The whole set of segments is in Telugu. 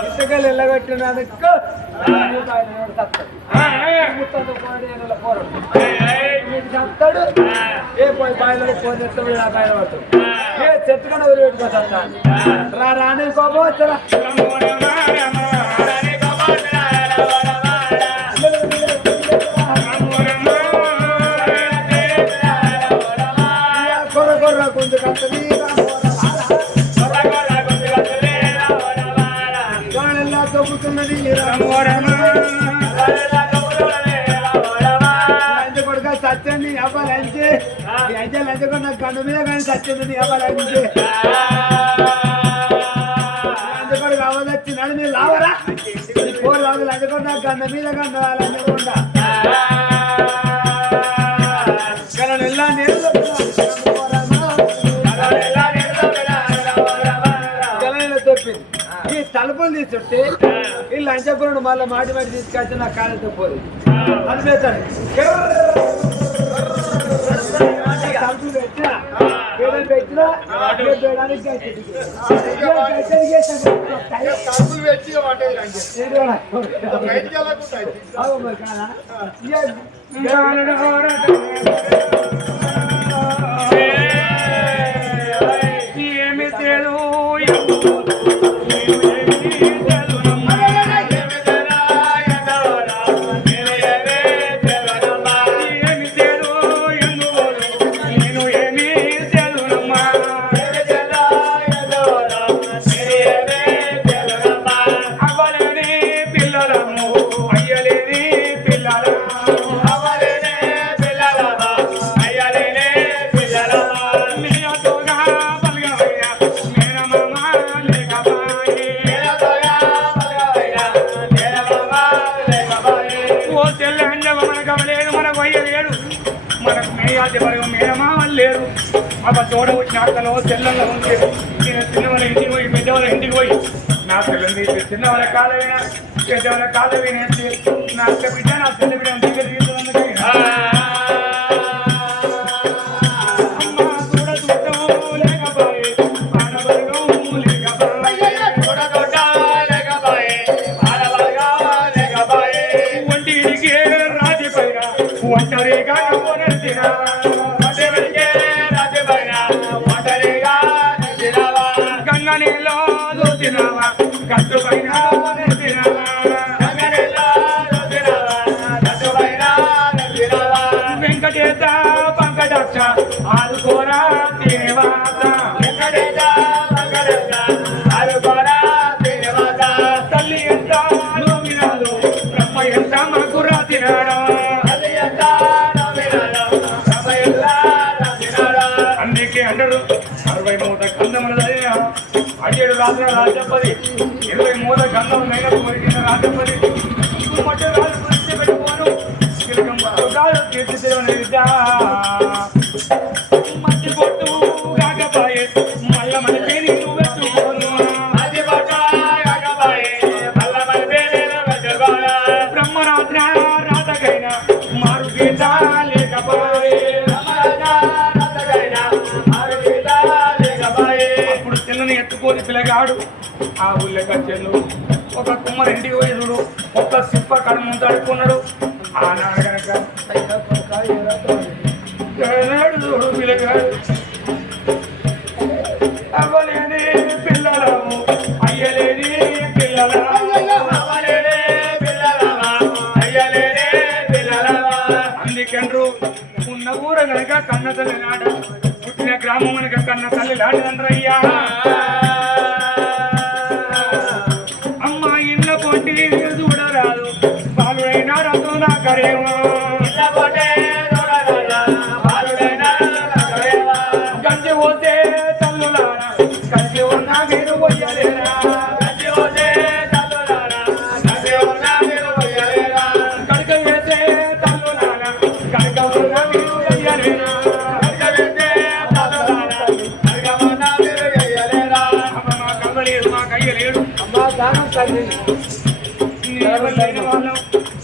ఇంతకాలు వెళ్ళగట్టినందుకు చెప్తాడు ఏ పోయి బాయిలో ఫోన్ చేస్తాడు నా బాయిలో పడతాడు ఏ చెట్టు కన్నా వదిలిపెట్టుకోతాడు రాని కోపం వచ్చా కొర కొర్ర కొంచెం కట్టది గాడెల్లా తొక్కుతున్నది లంచ కొడుక సత్యండి అబ్బా లంచే అయితే లంచ కొడు నాకు గండు మీద కానీ సత్యండి అబ్బా లంచే లంచ కొడుకు అవ్వదచ్చినాడు మీరు లావరా ఫోర్ లావు లంచ కొడు నాకు గండ మీద గండ లంచ కొడుక నెల నేను చెప్పింది ఈ తలుపులు తీసుంటే ఈ లంచపురుడు మళ్ళీ మాటి మాటి తీసుకొచ్చి నా కాళ్ళతో పోదు అని పెడతాడు తలుపులు పెట్టినా పెట్టినా తలుపులు పెట్టి ఏమి తేడు మేనమామలు లేరు అబ్బా తోడ వచ్చినాకలో తెల్లంగా ఉంది నేను చిన్నవాళ్ళ ఇంటికి పోయి పెద్దవాళ్ళ ఇంటికి పోయి నా పిల్లల్ని చిన్నవాళ్ళ కాలమైనా పెద్దవాళ్ళ కాలమైనా నా అక్క బిడ్డ నా పిల్ల బిడ్డ దగ్గర తీసుకున్నందుకు ఒంటికి రాజుపైన ఒంటరిగా గంగనీలో తినవా గట్టు పైన వెంకటేశ పంకటక్ష ఆదుకోరా తినేవాత తల్లి ఎంత నోమినాడు బ్రహ్మ ఎంత మాకురా తినాడా అందుకే అంటారు 63 కందములు అడిగేడు రాజున రాజపది 23 గంధం నైనకు మరిగిన రాజపది మధ్య రాజు గురించి పెట్టుకోను రాజు తీర్చిదేవని విద్య మధ్య పొట్టు కాకపాయే మల్ల మన పేరు నువ్వు వెతుకోను బ్రహ్మరాత్ర రాతకైనా మారు గీత లేకపోయే చిన్నని ఎత్తుకొని పిల్లగాడు ఆ ఊళ్ళో కచ్చేళ్ళు ఒక కుమ్మరి ఇంటికి పోయేదుడు ఒక్క సిప్ప కడుము తడుకున్నాడు ఆనాడు కనుక చూడు పిల్లగాడు అవ్వలేని పిల్లలము అయ్యలేని అందుకండ్రు ఉన్న ఊర కనుక కన్న తల్లి నాట పుట్టిన గ్రామం కనుక కన్న తల్లి లాంటిదండ్రయ్యా అమ్మ ఇళ్ళ పొంటి చూడరాదు బాలుడైనా రతో నాకరేమో గంజి పోతే తల్లులారా గంజి ఉన్న మీరు పోయలేరా కడక వేసే తల్లులారా కడక ఉన్న మీరు పోయలేరా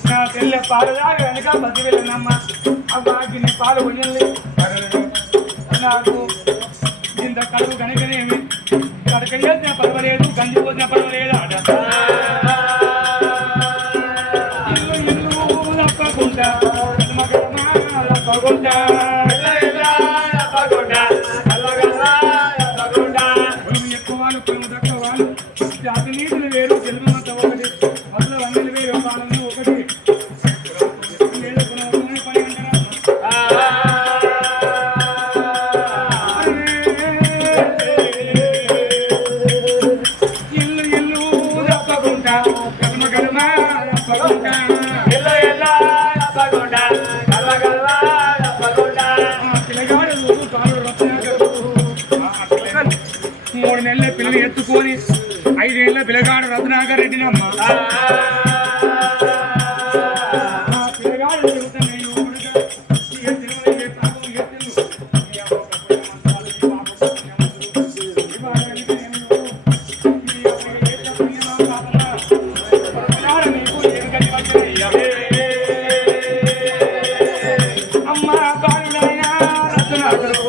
నా తెల్ల పాలు దాకా వెనక బతి వెళ్ళనమ్మ అబ్బా గిన్నె పాలు కొయ్యలే నాకు ఇంత కడుపు కనుకనేమి కడకని చేసిన పర్వాలేదు గంజి పోసిన పర్వాలేదు ఆట ఇల్లు ఇల్లు తప్పకుండా తప్పకుండా ఎక్కువ వాళ్ళు కొలుము తక్కువ వాళ్ళు జాతి నీతులు వేరు తెలుగుమంత ఒకటి అసలు వందలు వేరు వాళ్ళని ఒకటి పిల్లలు ఎత్తుకొని 5 ఏళ్ల పిల్లగాడు రత్నాకర్ రెడ్డినమ్మ పిల్లగాడు అమ్మ బాలుడైనా రత్నాకరు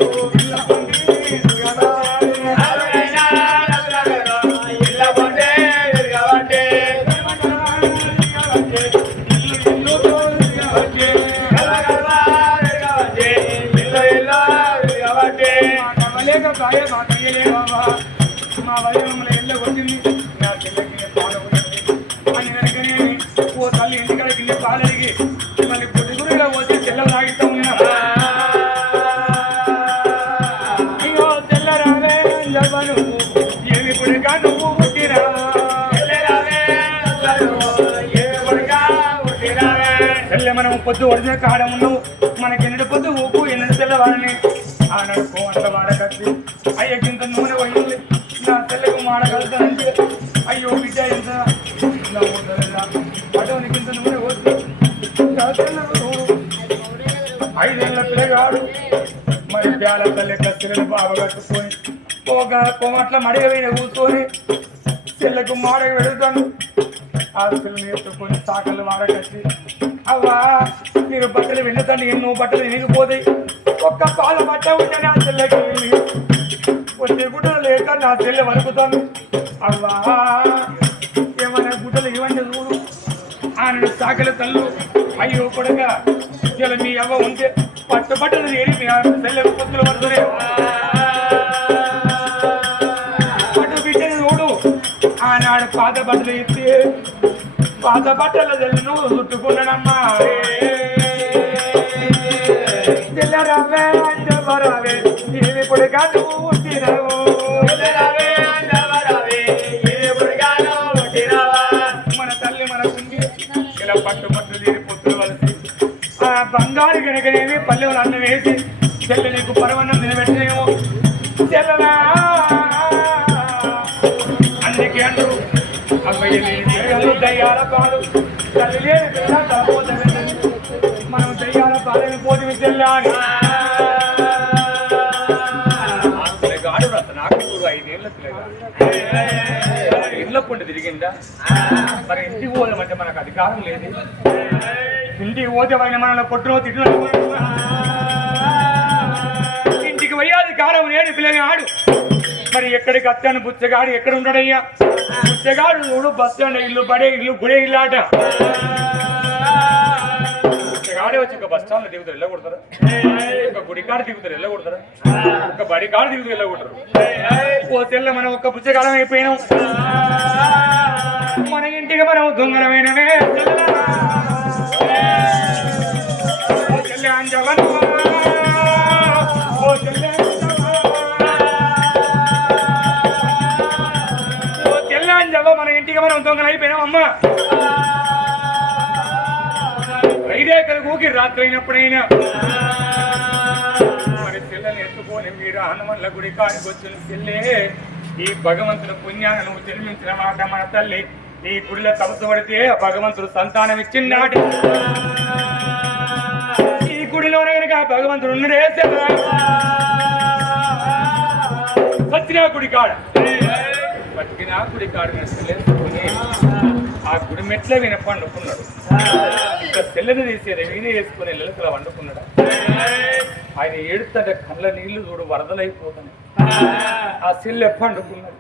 మా వయసు మమ్మల్ని ఎల్ల కొట్టింది నా చెల్లెకి పాడవుతుంది అని వెనకనే ఓ తల్లి ఇంటికాడ కింద పాలడిగి మళ్ళీ గుడిగుడిగా వచ్చి తెల్ల తాగిస్తా ఉన్నా అయ్యో తెల్లరావే జవను ఏమి పుడిగా నువ్వు పుట్టిరావా తెల్ల మనం పొద్దు ఒడిసిన కాడ ఉన్నావు మనకి ఎన్నడు పొద్దు ఊపు ఎన్నడు తెల్లవాడిని ఆనడుకో అంత వాడకచ్చి అయ్యకింత నూనె పోయింది నా తెల్లకు మాడగలుగుతానంటే అయ్యో బిడ్డ ఇంత అటోనికి ఇంత నూనె పోతుంది 5 ఏళ్ల పిల్లగాడు మరి బ్యాల తల్లి కత్తిలను బాబ కట్టుకొని కోమట్ల మడిగ మీద కూర్చొని తెల్లకు మాడగ పెడతాను ఆ పిల్లని ఎత్తుకొని సాకలు వాడకచ్చి అవ్వా మీరు బట్టలు విండుతండి ఎన్నో బట్టలు వినిగిపోతాయి ఒక్క పాల బట్ట ఉంటే నా చెల్లెకి వచ్చే గుడ్డలు లేక నా చెల్లె వరుకుతాను అవ్వా ఏమైనా గుడ్డలు ఇవ్వండి చూడు ఆయన సాకల తల్లు అయ్యో కొడగా ఇలా మీ అవ్వ ఉంటే బట్టలు ఏరి మీ చెల్లె పొత్తులు పడుతున్నాయి అటు బిడ్డని చూడు ఆనాడు పాత బట్టలు ఎత్తి పాత బట్టల చెల్లను చుట్టుకున్నానమ్మా తెల్లరావే అంజవరావే ఏమి పొడిగా నువ్వు పుట్టినావు మన తల్లి మనకుంది ఇలా పట్టు తీరి పొత్తులు వలసి ఆ బంగారు కనుకనేమి పల్లెలు అన్నం వేసి చెల్లె నీకు పరవన్నం నిలబెట్టినేమో చెల్లెలా అందుకే అంటూ అబ్బాయి దయ్యాల పాలు తల్లి లేని మనం దయ్యాల పాలని పోటీ చెల్లా పిల్లగాడు నాకు 5 ఏళ్ళ పిల్లగాడు ఇళ్ళ పొండి తిరిగిందా మరి ఇంటికి పోదామంటే మనకు అధికారం లేదు ఇంటికి పోతే పైన మనల్ని కొట్టులో తిట్టు ఇంటికి పోయే అధికారం లేని పిల్లగాడు మరి ఎక్కడికి అత్తాను బుచ్చగాడు ఎక్కడ ఉంటాడయ్యా బుచ్చగాడు చూడు బస్ స్టాండ్ ఇల్లు బడే ఇల్లు గుడే ఇల్లాట బుచ్చగాడే వచ్చి ఒక బస్ స్టాండ్ దిగుతారు వెళ్ళకూడతారా ఒక గుడి కాడ దిగుతారు వెళ్ళకూడతారా ఒక బడి కాడ దిగుతారు వెళ్ళకూడరు ఓ తెల్ల మనం ఒక్క బుచ్చగాడం అయిపోయినాం మన ఇంటికి మనం దొంగలమైనవే అంజవను ఓ తెల్ల మన ఇంటికి మనం దొంగలు అయిపోయినాం అమ్మ రైరేకలు కూకి రాత్రి అయినప్పుడైనా మరి చెల్లెని ఎత్తుకొని మీరు హనుమన్ల గుడి కాడికి వచ్చిన చెల్లె ఈ భగవంతుని పుణ్యాన్ని నువ్వు జన్మించిన మాట మన తల్లి ఈ గుడిలో తపసపడితే భగవంతుడు సంతానం ఇచ్చిందాటి ఈ గుడిలోనే కనుక భగవంతుడు ఉన్నదే సత్యనా గుడి కాడ బతికినా గుడి కాడు తెలుసుకొని ఆ గుడి మెట్ల విన పండుకున్నాడు ఇంకా తెల్లని తీసేది వీణ వేసుకుని లలితలా వండుకున్నాడు ఆయన ఏడుతాడ కళ్ళ నీళ్లు చూడు వరదలైపోతాయి ఆ సెల్లె పండుకున్నాడు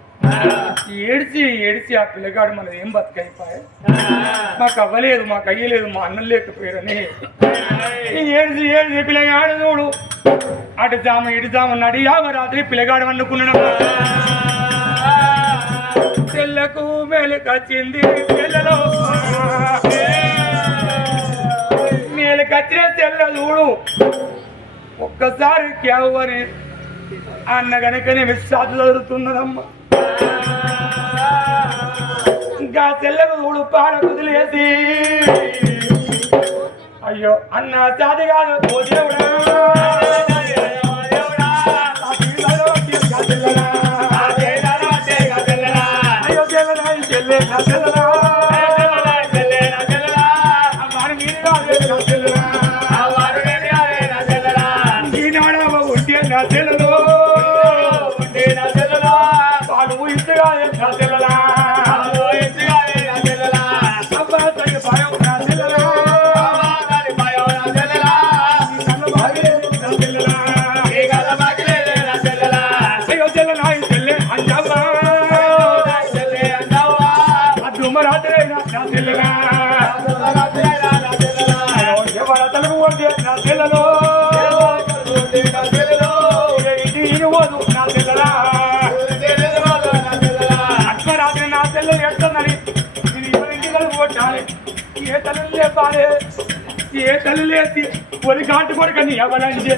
ఏడిచి ఏడిచి ఆ పిల్లగాడు మనది ఏం బతుకైపోయా మాకు అవ్వలేదు మాకు అయ్యలేదు మా అన్నం లేకపోయారని ఏడిచి ఏడిచి పిల్లగాడు చూడు అటు జామ ఇటు జామ నడి రాత్రి పిల్లగాడు అనుకున్నాడు తెల్లకు మేలుకొచ్చింది పిల్లలో మేలుకొచ్చిన తెల్ల చూడు ఒక్కసారి కేవని అన్న కనుకనే విశ్వాసం చదువుతున్నదమ్మా ఇంకా తెల్లకు చూడు పాల కుదిలేసి అయ్యో అన్న చాది కాదు ఓ దేవుడా ఏ తల్లి లేసి ఒరి కాటు కొడుకని ఎవరంటే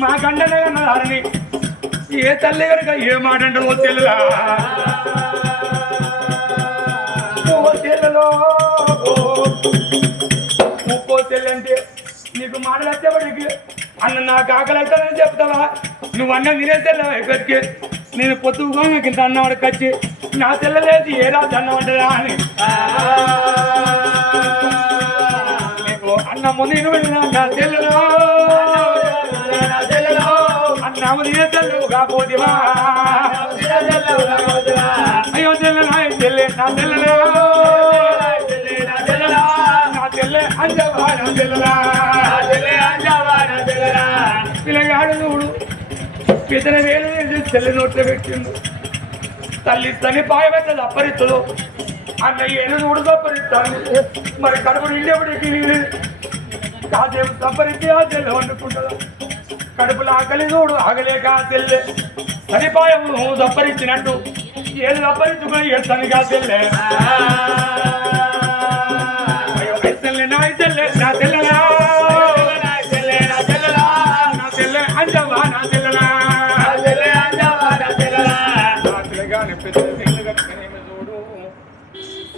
మా గండనే అన్నారని ఏ తల్లి కనుక ఏ మాట అంటే ఓ చెల్లులా ఓ చెల్లలో ఓ చెల్లి అంటే నీకు మాటలు వచ్చేవాడికి అన్న నాకు ఆకలి అవుతానని చెప్తావా నువ్వు అన్న తినేసేళ్ళవా ఎక్కడికి నేను పొత్తుగా ఇంత అన్నవాడికి వచ్చి నా తెల్లలేదు ఏ రాజు అన్నమంటదా అని అన్న ముందు నా తెల్లలో అన్నాము తినేసెల్లు కాపోతివా అయ్యో తెల్ల తెల్లే నా తెల్లలో నా తెల్లే అంజవా నా తెల్లలా పిల్లగాడు చూడు పితన వేలు తెల్ల నోట్లో పెట్టిండు తల్లి తల్లి పాయబెట్టదు అప్పరిత్తదు అన్న ఏను చూడు తప్పరిస్తాను మరి కడుపు నిండేపటికి కాసేపు తప్పరించి ఆ తెల్ల వండుకుంటుందా కడుపులో ఆకలి చూడు ఆగలేక ఆ తెల్లే సరిపాయము తప్పరించినట్టు ఏది తప్పరించుకుని ఏడుతానిగా తెల్లే తెల్లే నా తెల్లే నా తెల్లలా నా తెల్లే అంజవా నా తెల్లలా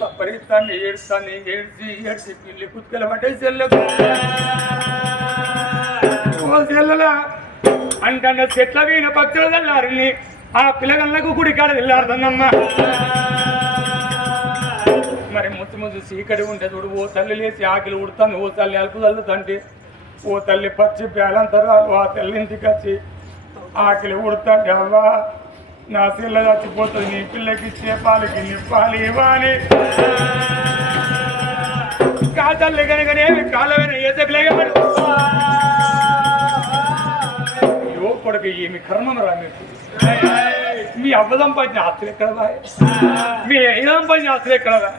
సప్పరిస్తాను ఏడుస్తాను ఏడ్చి ఏడ్చి పిల్లి కుత్కలు పట్టే చెల్లకు చెల్లలా అంకన్నా చెట్ల వీణ పక్షుల తెల్లారిని ఆ పిల్లగళ్ళకు గుడి కాడ వెళ్ళారుదన్నమ్మా మరి ముచ్చు చీకటి ఉంటే చూడు ఓ తల్లి లేచి ఆకిలి ఉడుతాను ఓ తల్లి అలుపు చల్లుతంటే ఓ తల్లి పచ్చి పేలంతరాలు ఆ తల్లింటికి వచ్చి ఆకిలి ఉడుతంటే అవ్వా నా పిల్ల చచ్చిపోతుంది నీ పిల్లకి ఇచ్చే పాలకి నిప్పాలి ఇవ్వాలి కాతల్లి కనుకనేమి కాలమైన ఏసే పిల్లగాడు యో కొడుకు ఏమి కర్మం రా మీకు మీ అవ్వ సంపాదించిన ఆస్తులు ఎక్కడదా మీ ఐదు సంపాదించిన ఆస్తులు ఎక్కడదా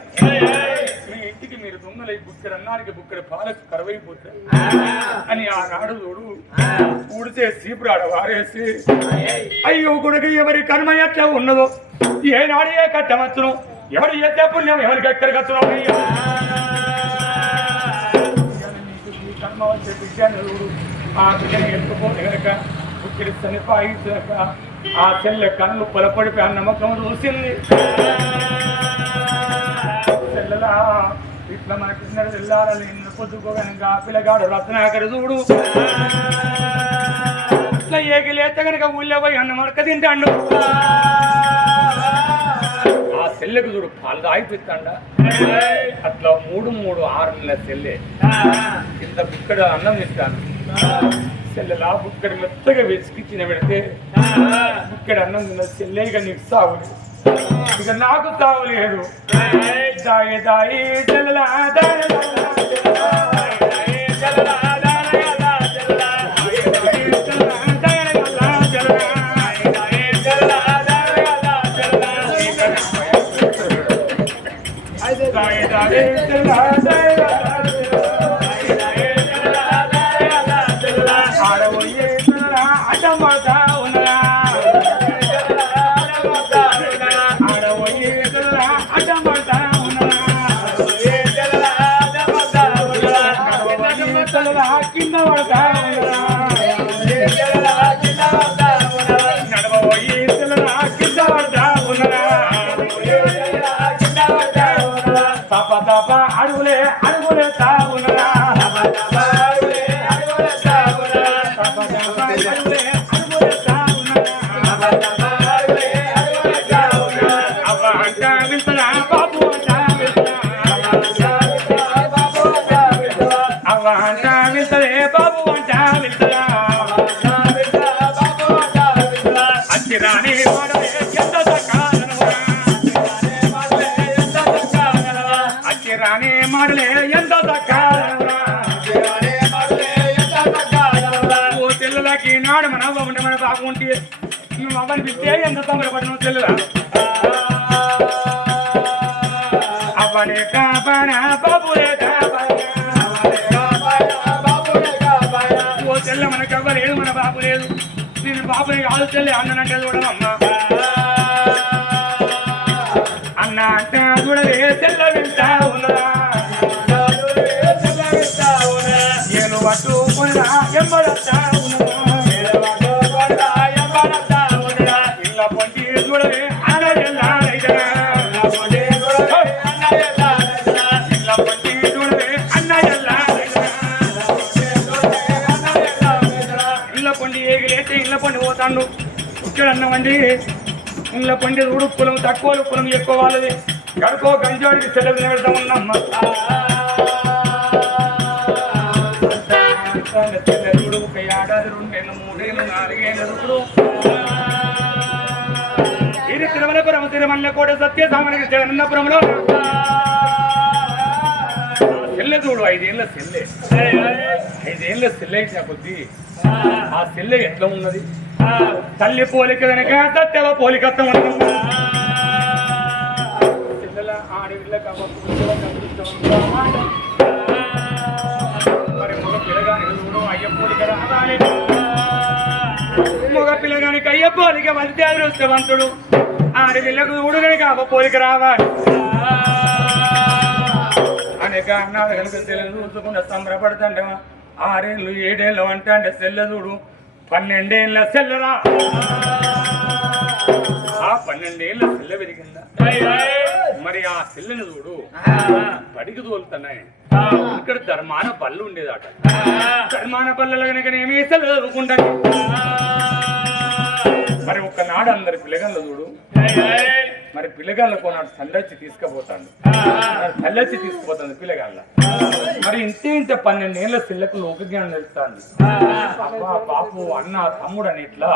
మీ ఇంటికి మీరు దొంగలై బుక్కడి అన్నానికి బుక్కడి పాలకు కరువైపోతారు అని ఆనాడు చూడు ఊడితే సీపురాడ వారేసి అయ్యో కొడుకు ఎవరి కర్మ ఎట్లా ఉన్నదో ఏనాడు ఏ కట్టమచ్చును ఎవరు చేస్తే పుణ్యం ఎవరికి ఎక్కడికి వచ్చును కర్మ వచ్చే బిడ్డను ఆ బిడ్డను ఎత్తుకోని కనుక బుక్కడి చనిపాయించక ఆ చెల్లె కన్ను పొలపడిపోయి ఆ నమ్మకం చూసింది చెల్లెలా ఇట్లా మన కిందడు వెళ్ళాలని నిన్ను పొద్దుకోగనక పిల్లగాడు రత్నాకరి చూడు ఇట్లా ఏగిలేస్తే కనుక ఊళ్ళో పోయి అన్న మడక తింటాడు ఆ చెల్లెకు చూడు పాలు తాగిపిస్తాండ అట్లా 3-6 నెలల చెల్లె ఇంత బుక్కడ అన్నం ఇస్తాను చెల్లెలా బుక్కడి మెత్తగా వెతికిచ్చిన పెడితే బుక్కడి అన్నం తిన్న చెల్లె ఇక నీకు సాగులేదు ఇక నాకు తావలేదు దాయి దాయి చెల్లెలా ఆడబోయే అడ్డం పడతా ఉన్నదా ఆడబోయే అడ్డం పడతా ఉన్నదా కింద పడతా నడవబోయే కింద పడతా ఉన్నదా తప తప అడుగులే అడుగులే తాగునరా అవ్వ అంట వెళ్తారా బాబు అంట అవ్వ అంట వెళ్తారే బాబు అంట వెళ్తారా అచ్చిరాని వాడలే ఎంత సకాలనవరా అచ్చిరాని మాడలే ఎంత సకాలనవరా ఓ తెల్లలకి నాడు మన అవ్వ ఉంటే మన బాబు ఉంటే నువ్వు అవ్వని పిలిస్తే ఎంత తొందరపడిన తెల్లరా అవ్వలే కాపాడా బాబులే ఓ తెల్ల మనకు అవ్వలేదు మన బాబు లేదు నేను బాబుని కాదు చెల్లి అన్ననంటే చూడమమ్మా అన్న అంటే చూడలే తెల్ల వెళ్తా ఉన్నదా నేను పట్టుకున్నా ఎంబడతా ఉన్నదా ఇళ్ళ పొంటి చూడలే అన్న ఎల్లారైతరా ఇళ్ళ పొంటి చూడలే అన్న ఎల్లారైతరా ఇళ్ళ పొండి ఏగిలేస్తే ఇళ్ళ పొండి పోతాడు ఇక్కడ అన్నమండి ఇళ్ళ పొండి చూడు కులం తక్కువ కులం ఎక్కువ వాళ్ళది గడుకో గంజాడికి సెలవు నిలబెడతా ఉన్నమ్మ చూడు ఒక ఏడాది 2 ఏళ్ళు 3 ఏళ్ళు 4 ఏళ్ళు ఇది తిరుమలపురం తిరుమలకోట సత్య సామాన్య జగన్నపురంలో సెల్లె చూడు 5 ఏళ్ళ సెల్లె 5 ఏళ్ళ సెల్లె ఇచ్చిన కొద్ది ఆ సెల్లె ఎట్లా ఉన్నది తల్లి పోలిక కనుక సత్యవ పోలికత్వం పిల్లల ఆడవిళ్ళకి మరి మగ పిల్లగాని అయ్య పోలిక రావాలి మగ పిల్లగానికి అయ్య పోలిక వస్తే అదృష్టవంతుడు ఆడవిళ్ళకు చూడు కనుక అవ్వ పోలిక రావాలి అనేక అన్నాడు కనుక సెల్లను చూసుకుంటే సంబరపడుతుంటే 6 ఏళ్ళు 7 ఏళ్ళు అంటే సెల్ల చూడు 12 ఏళ్ళ సెల్లరా ఆ 12 ఏళ్ళ సెల్ల పెరిగిందా మరి ఆ సెల్లని చూడు బడికి తోలుతున్నాయి ఇక్కడ ధర్మాన పళ్ళు ఉండేదట ధర్మాన పళ్ళలో కనుకనేమి సెల్ల చదువుకుంటాను మరి ఒక్కనాడు అందరి పిల్లగాళ్ళు చూడు మరి పిల్లగాళ్ళ కొనాడు తల్లొచ్చి తీసుకుపోతాడు తల్లొచ్చి తీసుకుపోతాడు పిల్లగాళ్ళ మరి ఇంత 12 ఏళ్ళ పిల్లకు లోక జ్ఞానం తెలుస్తాను పాపు అన్న తమ్ముడు అని ఇట్లా